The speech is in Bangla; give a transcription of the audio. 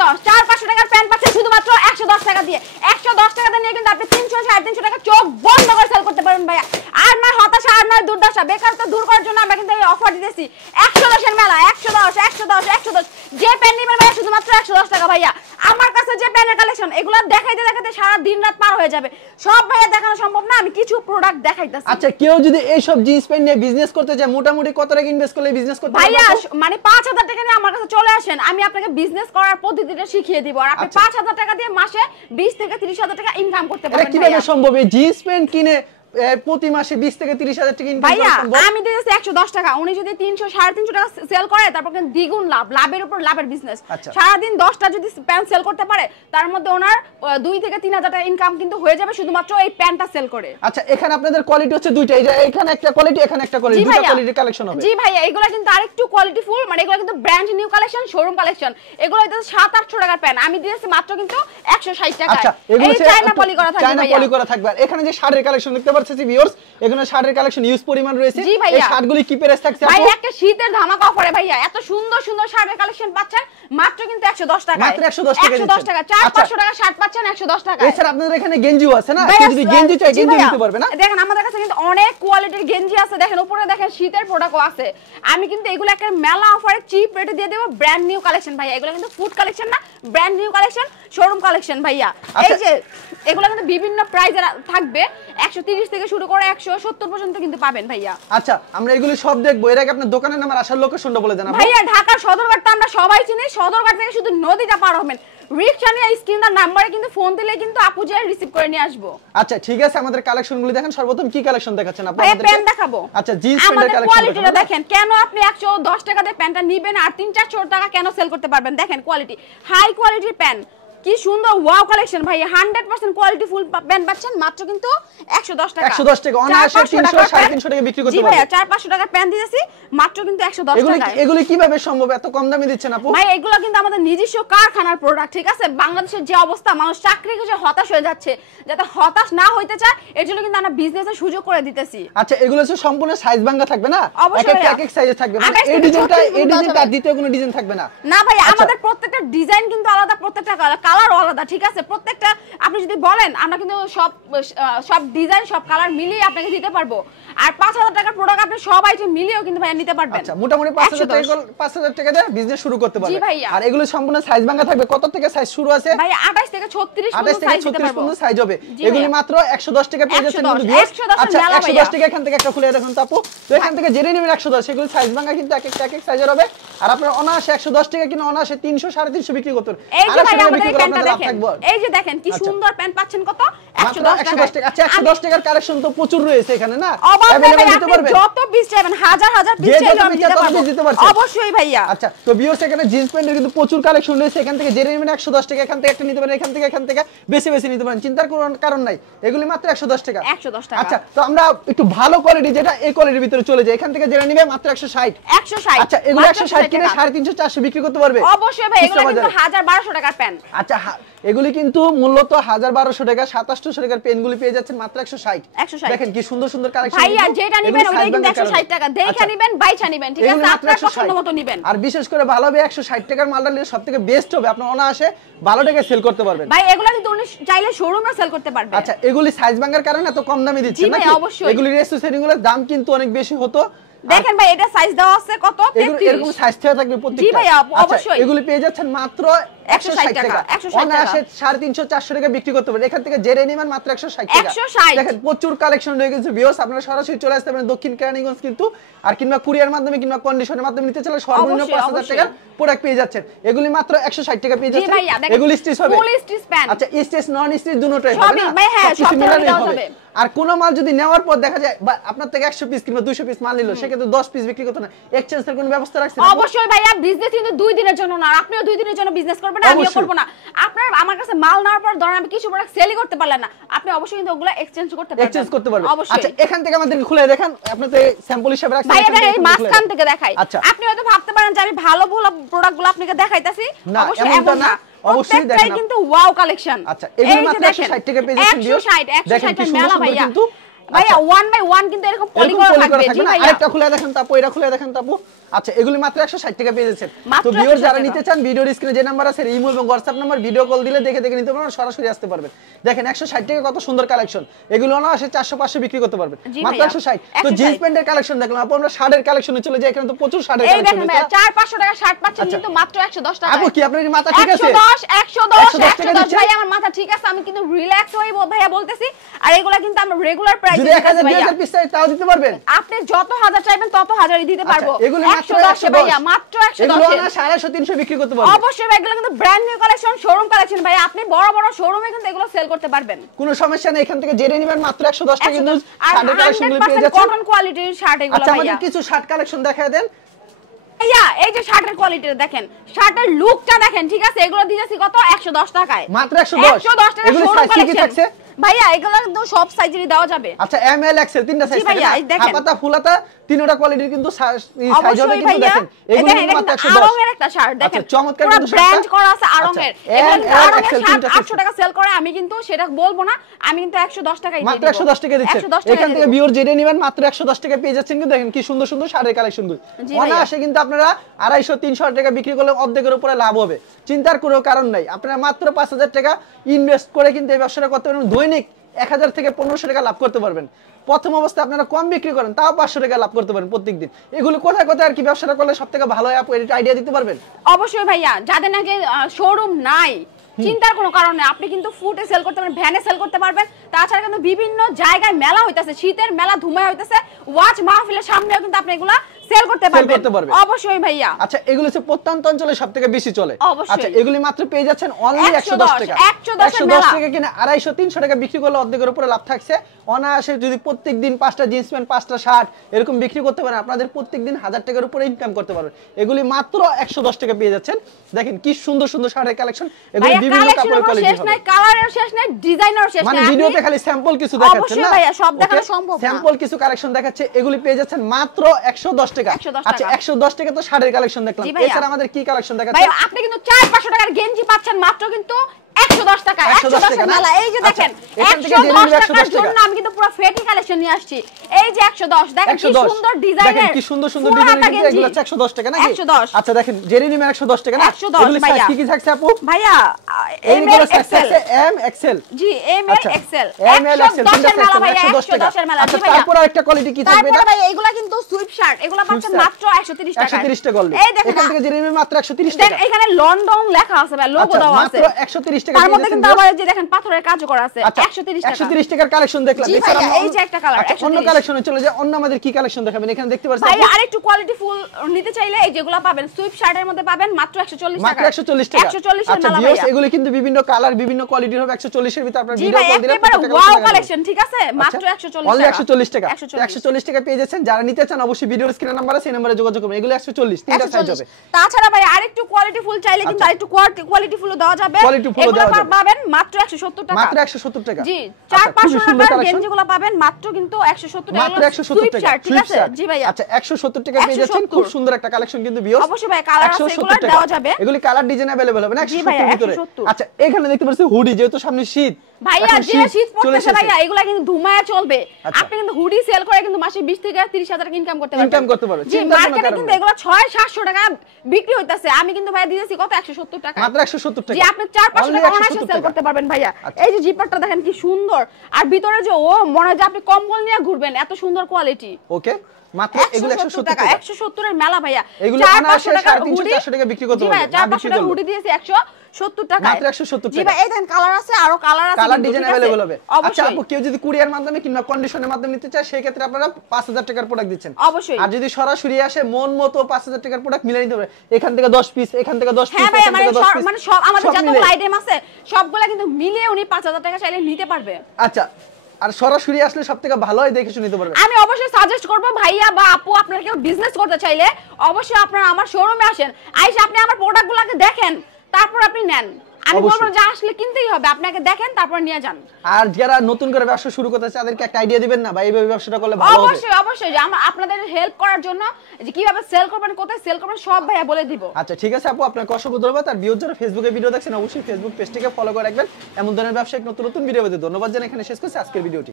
110 400-500 টাকার প্যান্ট পাচ্ছেন শুধুমাত্র 110 টাকা দিয়ে। 110 টাকা দিয়ে নিয়ে কিন্তু আপনি 300-350 টাকা চোখ বন্ধ করে সেল করতে পারবেন ভাইয়া। আর নয় হতাশা, আর নয় দুর্দশা, বেকারত্ব দূর করার জন্য আমরা কিন্তু এই অফার দিতেছি 110 এর মেলা। 110 যে প্যান্ট নেবেন ভাইয়া শুধুমাত্র 110 টাকা ভাইয়া। আমার কাছে যে প্যান্টের কালেকশন এগুলো দেখাইতে দেখাইতে সারা দিন রাত পার হয়ে যাবে, সব ভাইয়া দেখানো সম্ভব না, আমি কিছু প্রোডাক্ট দেখাইতাছি। আচ্ছা কেউ যদি এই সব জিন্স প্যান্ট নিয়ে বিজনেস করতে চায় মোটামুটি কত টাকা ইনভেস্ট করলে বিজনেস করতে পারবে ভাইয়া? মানে 5000 টাকা নিয়ে আমার কাছে চলে আসেন, আমি আপনাকে বিজনেস করার পদ্ধতিটা শিখিয়ে দিব, আর আপনি 5000 টাকা দিয়ে মাসে 20 থেকে 30,000 টাকা ইনকাম করতে পারবেন। এটা কিভাবে সম্ভব? এই জিন্স প্যান্ট কিনে প্রতি মাসে 20 থেকে 30,000 টাকা ইনকাম করা সম্ভব? ভাইয়া আমি দিতেছি 110 টাকা, উনি যদি 300-350 টাকা সেল করে তারপর কিন্তু দ্বিগুণ লাভ, লাভের উপর লাভের বিজনেস। সারা দিন 10টা যদি প্যান্ট সেল করতে পারে তার মধ্যে ওনার 2 থেকে 3000 টাকা ইনকাম কিন্তু হয়ে যাবে শুধুমাত্র এই প্যান্টটা সেল করে। আচ্ছা এখানে আপনাদের কোয়ালিটি হচ্ছে দুইটা, এই যে এখানে একটা কোয়ালিটি এখানে একটা কোয়ালিটি, দুটো কোয়ালিটির কালেকশন হবে। জি ভাইয়া এগুলা কিন্তু আরেকটু কোয়ালিটি ফুল, মানে এগুলা কিন্তু brand new collection, showroom collection. এগুলা হইতো 700-800 টাকার প্যান্ট, আমি দিয়েছি মাত্র কিন্তু 160 টাকা। আচ্ছা এগুলো চায়না পলি করা থাকবে চায়না পলি করা থাকবে। এখানে যে শাড়ির কালেকশন দেখতে পাচ্ছেন ভিউয়ার্স, এখানে শাড়ির কালেকশন ইউজ পরিমাণ রয়েছে। এই শাড়িগুলি কি প্রাইস থাকছে ভাই? একটা শীতের ধামাকা অফারে ভাইয়া এত সুন্দর সুন্দর শাড়ির কালেকশন পাচ্ছেন মাত্র কিন্তু 110 টাকা। মাত্র 110 টাকা। 110 টাকা 400-500 টাকা শার্ট পাচ্ছেন 110 টাকা। এছাড়া আপনাদের এখানে গেঞ্জিও আছে না? কেউ যদি গেঞ্জি চায় গেঞ্জি নিতে পারবে না? দেখেন আমাদের কাছে কিন্তু অনেক কোয়ালিটির গেঞ্জি আছে, দেখেন উপরে দেখেন শীতের প্রোডাক্টও আছে। আমি কিন্তু এগুলো একটা মেলা অফারে চিপ রেটে দিয়ে দেব, ব্র্যান্ড নিউ কালেকশন ভাইয়া। এগুলো কিন্তু ফুড কালেকশন না, brand new collection, showroom collection ভাইয়া। এই যে এগুলো কিন্তু বিভিন্ন প্রাইসের থাকবে, 130 থেকে শুরু করে 170 পর্যন্ত কিন্তু পাবেন ভাইয়া। আচ্ছা আমরা এগুলো সব দেখবো, এর আগে আপনার দোকানের নাম আর আসার লোকেশনটা বলে দেন ভাইয়া। ঢাকার সদরঘাট তো আমরা সবাই চিনি, সদরঘাট থেকে শুধু নদীটা পার হবেন, রিকশা নিয়ে স্ক্রিনের নাম্বারে কিন্তু ফোন দিলে কিন্তু আপু যে রিসিভ করে নিয়ে আসবো। আচ্ছা ঠিক আছে, আমাদের কালেকশনগুলো দেখেন। সর্বপ্রথম কি কালেকশন দেখাচ্ছেন আপনি? আমাদের প্যান্ট দেখাবো। আচ্ছা জিন্স প্যান্টের কালেকশন কোয়ালিটিটা দেখেন, কেন আপনি 110 টাকা দিয়ে প্যান্টটা নেবেন আর 300-400 টাকা কেন সেল করতে পারবেন? দেখেন কোয়ালিটি, হাই কোয়ালিটির প্যান্ট, কি সুন্দর ওয়াও কালেকশন ভাই। 100% কোয়ালিটি ফুল প্যান্ট পাচ্ছেন মাত্র কিন্তু 110 টাকা। 110 টাকা অনায়াসে 300-350 টাকা বিক্রি করতে পারবেন। জি ভাই 400-500 টাকার প্যান্ট দিয়েছি মাত্র কিন্তু 110 টাকা। এগুলো কিভাবে সম্ভব এত কম দামে দিচ্ছেন আপু? ভাই এগুলো কিন্তু আমাদের নিজস্ব কারখানার প্রোডাক্ট, ঠিক আছে? বাংলাদেশের যে অবস্থা, মানুষ চাকরি খুঁজে হতাশ হয়ে যাচ্ছে, যাতে হতাশ না হইতে চায় এর জন্য কিন্তু আমরা বিজনেসের সুযোগ করে দিতেছি। আচ্ছা এগুলো হচ্ছে সম্পূর্ণ সাইজ ভাঙা থাকবে না? এক এক সাইজে থাকবে, মানে এই ডিজাইনটা দ্বিতীয় কোনো ডিজাইন থাকবে না? না ভাই আমাদের প্রত্যেকটা ডিজাইন কিন্তু আলাদা, প্রত্যেকটা কালার আলাদা, ঠিক আছে? প্রত্যেকটা আপনি যদি বলেন আমরা কিন্তু সব ডিজাইন সব কালার মিলিয়ে আপনাকে দিতে পারবো। আর 5000 টাকার প্রোডাক্ট আপনি সব আইটেম মিলিয়েও কিন্তু ভাই নিতে পারবেন। আচ্ছা মোটামুটি 5000 টাকা দিয়ে বিজনেস শুরু করতে পারবেন। আর এগুলো সম্পূর্ণ সাইজ ভাঙা থাকবে। কত থেকে সাইজ শুরু আছে ভাই? 28 থেকে 36 পর্যন্ত সাইজ হবে। এগুলি মাত্র 110 টাকা পেয়ে যাচ্ছেন কিন্তু ভিউয়ার্স। আচ্ছা 110 টাকা এখান থেকে একটা খুলে দেখুন তো আপু, তো এখান থেকে জেনে নেবেন 110। এগুলো সাইজ ভাঙা কিন্তু এক এক সাইজের হবে। আর আপনারা অনায়াসে 110 টাকা কিনে অনায়াসে 300-350 বিক্রি করতে পারবেন। এই যে ভাই আমাদের এই প্যান্টটা দেখেন, এই যে দেখেন কি সুন্দর প্যান্ট পাচ্ছেন কত? 110 টাকা। আচ্ছা 110 টাকার কালেকশন তো প্রচুর রয়েছে এখানে না? अवेलेबल দিতে পারবেন যত পিস চাইবেন, হাজার হাজার পিস চাইলে আমি দিতে পারবো অবশ্যই ভাইয়া। আচ্ছা তো ভিউয়ার্স এখানে জিন্স প্যান্টের কিন্তু প্রচুর কালেকশন রয়েছে। এখান থেকে জেনে নেবেন 110 টাকা, এখান থেকে একটা নিতে পারেন, এখান থেকে বেশি নিতে পারেন, চিন্তার কোনো কারণ নাই। এগুলি মাত্র 110 টাকা। 110 টাকা। আচ্ছা তো আমরা একটু ভালো কোয়ালিটি যেটা এই কোয়ালিটির ভিতরে চলে যায়, এখান থেকে জেনে নেবে মাত্র 160। আচ্ছা এগুলো 160 কিনে 350-400 বিক্রি করতে পারবে অবশ্যই ভাই। এগুলো কিন্তু 1000-1200 টাকার প্যান্ট। আচ্ছা এগুলি কিন্তু মূলত 1000-1200 টাকা 2700 টাকার পেনগুলি পেয়ে যাচ্ছেন মাত্র 160। দেখেন কি সুন্দর সুন্দর কালেকশন। ভাইয়া যেটা নেবেন ওইটাই কিন্তু 160 টাকা। দেখে নেবেন, বাইচা নেবেন, ঠিক আছে? আপনার পছন্দ মতো নেবেন। আর বিশেষ করে ভালো হবে 160 টাকার মালটা নিলে সবথেকে বেস্ট হবে, আপনারা অনায়াসে ভালো টাকায় সেল করতে পারবেন। ভাই এগুলো কিন্তু উনি চাইলে শোরুমে সেল করতে পারবে। আচ্ছা এগুলি সাইজ ভাঙার কারণে এত কম দামে দিচ্ছেন নাকি? এগুলি রেস্টুরেন্টগুলোর দাম কিন্তু অনেক বেশি হতো। দেখেন ভাই এটা সাইজ দেওয়া আছে কত? 33। এরকম সাইজ দেওয়া থাকবে প্রত্যেকটা। জি ভাই অবশ্যই। এগুলি পেয়ে যাচ্ছেন মাত্র 160 টাকা। অনায়াসে 350-400 টাকা বিক্রি করতে পারবেন। এখান থেকে জেরে নেবেন মাত্র 160 টাকা। দেখেন প্রচুর কালেকশন রয়ে গেছে ভিউয়ার্স, আপনারা সরাসরি চলে আসতে পারেন দক্ষিণ কেরানীগঞ্জ কিন্তু, আর কিংবা কুরিয়ার মাধ্যমে কিংবা কন্ডিশনের মাধ্যমে নিতে চাইলে সর্বনিম্ন 5000 টাকার প্রোডাক্ট পেয়ে যাচ্ছেন। এগুলি মাত্র 160 টাকা পেয়ে যাচ্ছেন। এগুলি স্টিচ হবে। ফুল স্টিচ প্যান্ট। আচ্ছা স্টিচ নন স্টিচ দুটোই হবে না? ভাই হ্যাঁ সব মিলানো যাবে। আর কোন মাল যদি নেওয়ার পর দেখা যায় আপনার থেকে 100 পিস কিংবা 200 পিস মাল নিলো, সেক্ষেত্রে 10 পিস বিক্রি করতে না, এক্সচেঞ্জের কোনো ব্যবস্থা রাখছেন? অবশ্যই ভাইয়া। বিজনেস কিন্তু 2 দিনের জন্য না, আপনিও 2 দিনের জন্য বিজনেস করবেন, আমিও করব না। আপনার আমার কাছে মাল নেওয়ার পর ধরেন আমি কিছু প্রোডাক্ট সেলই করতে পারলেন না, আপনি অবশ্যই কিন্তু ওগুলা এক্সচেঞ্জ করতে পারবেন। আচ্ছা এখান থেকে আমাদেরকে খুলে দেখান, আপনাদের স্যাম্পল হিসেবে রাখছেন। ভাইয়া এই মাসখান থেকে দেখাই। আপনি হয়তো ভাবতে পারেন যে আমি ভালো ভালো প্রোডাক্টগুলো আপনাকে দেখাইতাছি, অবশ্যই এমন না। অবশ্যই দেখেন কিন্তু ওয়াও কালেকশন। আচ্ছা এগুলো মাত্র 160 টাকা পেয়ে যাচ্ছেন। 160 টাকা মেলা ভাইয়া। ভাইয়া 1 বাই 1 কিন্তু এরকম পলি করা থাকবে। জি ভাইয়া আরেকটা খুলে দেখেন তাপু, এটা খুলে দেখেন তাপু। আচ্ছা এগুলি মাত্র 160 টাকা পেয়ে যাচ্ছেন। তো ভিউয়ার যারা নিতে চান ভিডিওর স্ক্রিনে যে নাম্বার আছে ইমো এবং হোয়াটসঅ্যাপ নাম্বার, ভিডিও কল দিলে দেখে দেখে নিতে পারবেন, সরাসরি আসতে পারবেন। দেখেন 160 টাকা কত সুন্দর কালেকশন, এগুলো না আসে 400 500 বিক্রি করতে পারবেন মাত্র 160। তো জিন্স প্যান্টের কালেকশন দেখলাম আপু, আমরা শার্টের কালেকশনে চলে যাই, এখানে তো প্রচুর শার্টের কালেকশন। এই দেখেন ভাইয়া 400-500 টাকা শার্ট পাচ্ছেন কিন্তু মাত্র 110 টাকা। আপু কি আপনার মাথা ঠিক আছে? 110 ভাই আমার মাথা ঠিক আছে, আমি কিন্তু রিল্যাক্স হই ভাইয়া বলতেছি। আর এগুলা কিন্তু আমরা রেগুলার প্রাইসে দিতে পারবো ভাইয়া। 1000 পিস চাই তাও দিতে পারবেন, আপনি যত হাজার চাইবেন তত হাজারই দিতে পারবো। এগুলো মাত্র 110 ভাইয়া, মাত্র 110 এগুলো না 250 300 বিক্রি করতে পারবেন। অবশ্যই ভাই এগুলো কিন্তু brand new collection, showroom collection ভাই, আপনি বড় বড় শোরুমে কিন্তু এগুলো সেল করতে পারবেন, কোনো সমস্যা নেই। এখান থেকে জেনে নেবেন মাত্র 110 টাকা কিন্তু শার্টের কালেকশনগুলো পেয়ে যাচ্ছেন, কটন কোয়ালিটির শার্ট এগুলো ভাইয়া। আচ্ছা আমাদের কিছু শার্ট কালেকশন দেখায় দেন ভাইয়া। এই যে শার্টের কোয়ালিটিটা দেখেন, শার্টের লুকটা দেখেন, ঠিক আছে? এগুলো দিয়েছি কত? 110 টাকায়, মাত্র 110 টাকা। এগুলো সাইজ কি থাকছে ভাইয়া? এগুলো কিন্তু সব সাইজেরই দেওয়া যাবে। আচ্ছা এম এল এক্সেল তিনটা সাইজ থাকে ভাইয়া, না, হাফাতা ফুলাতা তিনটা কোয়ালিটির কিন্তু সাইজ হবে কিন্তু দেখেন এগুলো মাত্র 110। আরঙের একটা শার্ট দেখেন, আচ্ছা চমৎকার পুরো কিন্তু ব্র্যান্ড করা আছে আরঙের। এগুলো আরঙের শার্ট 800 টাকা টাকা সেল করে, আমি কিন্তু সেটা বলবো না, আমি কিন্তু 110 টাকায় দিই, মাত্র 110 টাকা দিচ্ছেন। এখান থেকে ভিউয়ার জেনে নেবেন মাত্র 110 টাকা পেয়ে যাচ্ছেন কিন্তু দেখেন কি সুন্দর সুন্দর শাড়ির কালেকশনগুলো। অনায়াসে কিন্তু আপনারা 250 300 টাকা বিক্রি করলে অর্ধেকের উপরে লাভ হবে, চিন্তার কোনো কারণ নাই। আপনারা মাত্র 5000 টাকা ইনভেস্ট করে কিন্তু এই ব্যবসাটা করতে পারবেন, দৈনিক 1000 থেকে 1500 টাকা লাভ করতে পারবেন। প্রথম অবস্থায় আপনারা কম বিক্রি করেন তাও 500 টাকা লাভ করতে পারেন প্রত্যেকদিন। এগুলো কোথায় কোথায় আর কি ব্যবসাটা করলে সবথেকে ভালো হয় আপু, এটা আইডিয়া দিতে পারবেন? অবশ্যই ভাইয়া, যাদের নাকি শোরুম নাই চিন্তার কোনো কারণ নেই, আপনি কিন্তু ফুটে সেল করতে পারবেন, ভ্যানে সেল করতে পারবেন। তাছাড়া কিন্তু বিভিন্ন জায়গায় মেলা হইতাছে, শীতের মেলা ধুমায় হইতাছে, ওয়াচ মাহফিলের সামনেও কিন্তু আপনি এগুলা সেল করতে পারবেন। অবশ্যই ভাইয়া, আচ্ছা এগুলো হচ্ছে প্রত্যন্ত অঞ্চলে সবথেকে বেশি চলে। অবশ্যই। আচ্ছা এগুলি মাত্র পেয়ে যাচ্ছেন অনলি 110 টাকা। 110 টাকা কিনে 250 300 টাকা বিক্রি করলে অর্ধেকের উপরে লাভ থাকছে। অনায়াসে যদি প্রত্যেকদিন 5টা জিন্স প্যান্ট 5টা শার্ট এরকম বিক্রি করতে পারেন, আপনাদের প্রত্যেকদিন 1000 টাকার উপরে ইনকাম করতে পারবেন। এগুলি মাত্র 110 টাকা পেয়ে যাচ্ছেন। দেখেন কি সুন্দর সুন্দর শার্টের কালেকশন, এগুলি বিভিন্ন কাপড়ের কোয়ালিটি হবে, শেষ নাই, কালারের শেষ নাই, ডিজাইনের শেষ নাই। মানে ভিডিওতে খালি স্যাম্পল কিছু দেখাচ্ছেন না, অবশ্যই ভাইয়া সব দেখানো সম্ভব না, স্যাম্পল কিছু কালেকশন দেখাচ্ছে। এগুলি পেয়ে যাচ্ছেন মাত্র 110 টাকা। আচ্ছা 110 টাকা তো শাড়ির কালেকশন দেখলাম, এছাড়া আমাদের কি কালেকশন দেখাচ্ছে ভাই? আপনি কিন্তু 400-500 টাকার গেঞ্জি পাচ্ছেন মাত্র কিন্তু 110 টাকা। 110 টাকা মেলা, এই যে দেখেন 110 টাকার জন্য আমি কিন্তু পুরো ফেটি কালেকশন নিয়ে আসছি। এই যে 110 দেখেন কি সুন্দর ডিজাইনের, দেখেন কি সুন্দর সুন্দর ডিজাইনের, কিন্তু এগুলো 110 টাকা নাকি? 110। আচ্ছা দেখেন জেরিনিম 110 টাকা না? এগুলো সাইজ কি কি থাকছে আপু? ভাইয়া M L XL, M XL, জি M L XL, M L XL 110 মেলা ভাইয়া, 110 এর মেলা। আচ্ছা তারপর আরেকটা কোয়ালিটি কি থাকবে এটা? তারপর ভাই এগুলা কিন্তু সুইপ শার্ট, এগুলা পাচ্ছেন মাত্র 130 টাকা। 130 টাকা অলরেডি। এই দেখেন এখান থেকে জেরিনিম মাত্র 130 টাকা। এখানে লন্ডন লেখা আছে ভাই, লোগো দেওয়া আছে, মাত্র 130 টাকা। তার মধ্যে কিন্তু আবার যে দেখেন পাথরের কাজ করা আছে। 130 টাকা, 130 টাকার কালেকশন দেখলাম। এছাড়া এই যে একটা কালার 130। অন্য কালেকশনে চলে যায়, অন্য আমাদের কি কালেকশন দেখাবেন এখানে দেখতে পাচ্ছেন ভাই? আরেকটু কোয়ালিটি ফুল নিতে চাইলে এই যেগুলো পাবেন সুইপ শার্টের মধ্যে পাবেন মাত্র 140 টাকা, মাত্র 140 টাকা। 140 এর আচ্ছা মেলা ভিউয়ার্স ভাইয়া, এগুলো কিন্তু বিভিন্ন কালার বিভিন্ন কোয়ালিটির হবে, 140 এর ভিতর আপনারা জি ভিডিও ভাই কল দিলে একেবারে ওয়াও কালেকশন, ঠিক আছে? মাত্র 140 অনলি টাকা, 140 টাকা। 140 টাকা পেয়ে যাচ্ছেন। যারা নিতে চান অবশ্যই ভিডিওর স্ক্রিনে নাম্বার আছে, এই নম্বরে যোগাযোগ করুন। এগুলো 140 তিনটা সাইজ হবে। তাছাড়া ভাই আরেকটু কোয়ালিটি ফুল চাইলে কিন্তু আরেকটু কোয়ালিটি ফুল দেওয়া যাবে, এগুলো পাবেন মাত্র 170 টাকা, মাত্র 170 টাকা। জি 400-500 টাকার গেঞ্জিগুলো পাবেন মাত্র কিন্তু 170 টাকা, মাত্র 170 টাকা, ঠিক আছে? জি ভাই আচ্ছা 170 টাকা পেয়ে যাচ্ছেন। খুব সুন্দর একটা কালেকশন কিন্তু ভিউয়ার্স, অবশ্যই ভাই কালার আছে, এগুলো দেওয়া যাবে, এগুলি কালার ডিজাইন अवेलेबल হবে না 170 এর ভিতরে। আচ্ছা এখানে দেখতে পাচ্ছেন হুডি, যেহেতু সামনে শীত ভাইয়া, যে শীত পড়তেছে ভাইয়া, এগুলা কিন্তু ধুমায়া চলবে। আপনি কিন্তু হুডি সেল করে কিন্তু মাসে 20 থেকে 30 হাজার টাকা ইনকাম করতে পারবেন। জি মার্কেটে কিন্তু এগুলা 600-700 টাকা বিক্রি হইতাছে, আমি কিন্তু ভাইয়া দিয়েছি কত 170 টাকা, মাত্র 170 টাকা। জি আপনি 400-500 টাকা অনায়াসে সেল করতে পারবেন ভাইয়া। এই যে জিপারটা দেখেন কি সুন্দর, আর ভিতরে যে ও মনে হয় যে আপনি কম্বল নিয়ে ঘুরবেন, এত সুন্দর কোয়ালিটি। ওকে মাত্র এগুলো 170 টাকা, 170 এর মেলা ভাইয়া। এগুলো অনায়াসে 350-400 টাকা বিক্রি করতে পারবেন। জি ভাই 400 টাকা হুডি দিয়েছি 170 টাকা, মাত্র 170 টাকা। জি ভাই এই দেখেন কালার আছে, আরো কালার আছে, কালার ডিজাইন अवेलेबल হবে। আচ্ছা অবশ্যই। আপু কেউ যদি কুরিয়ার মাধ্যমে কিংবা কন্ডিশনের মাধ্যমে নিতে চায় সেই ক্ষেত্রে আপনারা 5000 টাকার প্রোডাক্ট দিচ্ছেন। অবশ্যই। আর যদি সরাসরি আসে মন মতো 5000 টাকার প্রোডাক্ট মিলাই নিতে পারে, এখান থেকে 10 পিস, এখান থেকে 10 পিস, হ্যাঁ ভাই এখান থেকে 10 পিস, মানে সব আমাদের যত আইটেম আছে সবগুলা কিন্তু মিলিয়ে উনি 5000 টাকা চাইলে নিতে পারবে। আচ্ছা আর সরাসরি আসলে সবথেকে ভালো হয় দেখে শুনে নিতে পারবে। আমি অবশ্যই সাজেস্ট করব ভাইয়া বা আপু, আপনারা কেউ বিজনেস করতে চাইলে অবশ্যই আপনারা আমার শোরুমে আসেন, আইসা আপনি আমার প্রোডাক্টগুলোকে দেখেন, তারপর আপনি নেন। আমি বলবো যে আসলে কিনতেই হবে, আপনাকে দেখেন তারপর নিয়ে যান। আর যারা নতুন করে ব্যবসা শুরু করতে চায় তাদেরকে একটা আইডিয়া দিবেন না ভাই, এইভাবে ব্যবসাটা করলে ভালো হবে? অবশ্যই অবশ্যই, যে আমরা আপনাদের হেল্প করার জন্য যে কিভাবে সেল করবেন, কোথায় সেল করবেন সব ভাইয়া বলে দিব। আচ্ছা ঠিক আছে আপু, আপনাকে অসংখ্য ধন্যবাদ। আর ভিউয়ার যারা ফেসবুকে ভিডিও দেখছেন অবশ্যই ফেসবুক পেজটিকে ফলো করে রাখবেন। এমন ধরনের ব্যবসায়িক নতুন নতুন ভিডিও পেতে ধন্যবাদ জানাই এখানে শেষ করছি আজকের ভিডিওটি।